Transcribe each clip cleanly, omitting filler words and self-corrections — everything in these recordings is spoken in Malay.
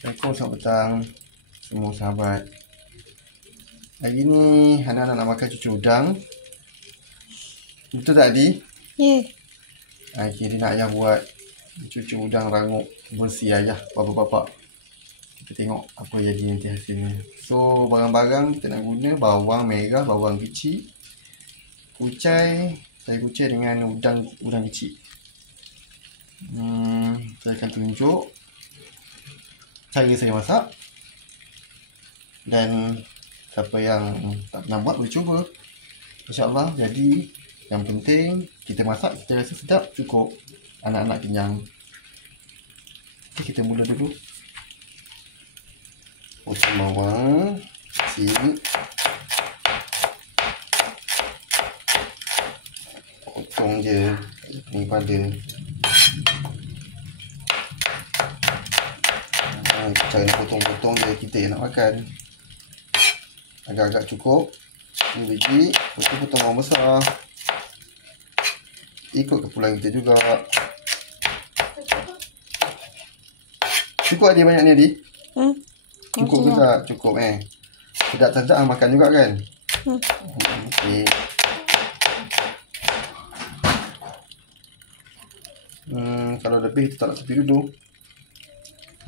Assalamualaikum, selamat petang semua sahabat. Hari ni Hana nak makan cucu udang. Betul tak, Adi? Ya. Okay, dia nak ayah buat cucu udang rangup bersih ayah, bapak-bapak. Kita tengok apa jadi nanti hasilnya. So, barang-barang kita nak guna bawang merah, bawang kecil, kucai. Saya kucai dengan udang kecil. Saya akan tunjuk cara saya masak. Dan siapa yang tak pernah buat boleh cuba. InsyaAllah jadi. Yang penting kita masak kita rasa sedap, cukup. Anak-anak kenyang. Okay, kita mula dulu. Potong bawang kecil. Potong je ni pada. Cara nak potong-potong je kita yang nak makan. Agak-agak cukup. Ini biji. Potong bawang besar. Ikut keperluan kita juga. Cukup Adi banyak ni, Adi? Cukup ke tak? Cukup Sedap-sedap makan juga kan? Okey. Kalau lebih kita taruh tepi dulu.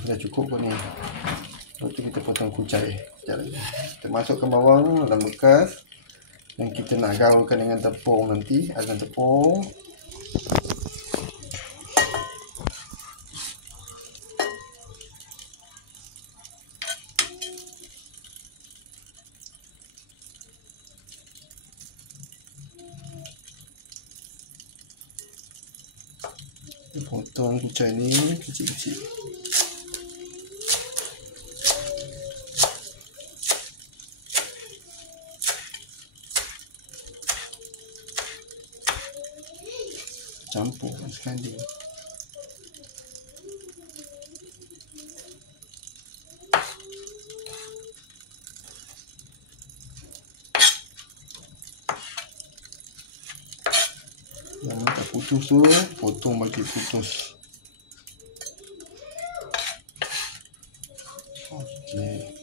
Dah cukup pun ni. Lepas tu kita potong kucai. Sekejap lagi. Kita masukkan bawang dalam bekas. Dan kita nak gaulkan dengan tepung nanti. Azan tepung. Potong kucai ni kecil-kecil. Campur sekali. Yang tak putus tu, potong bagi putus. Okey.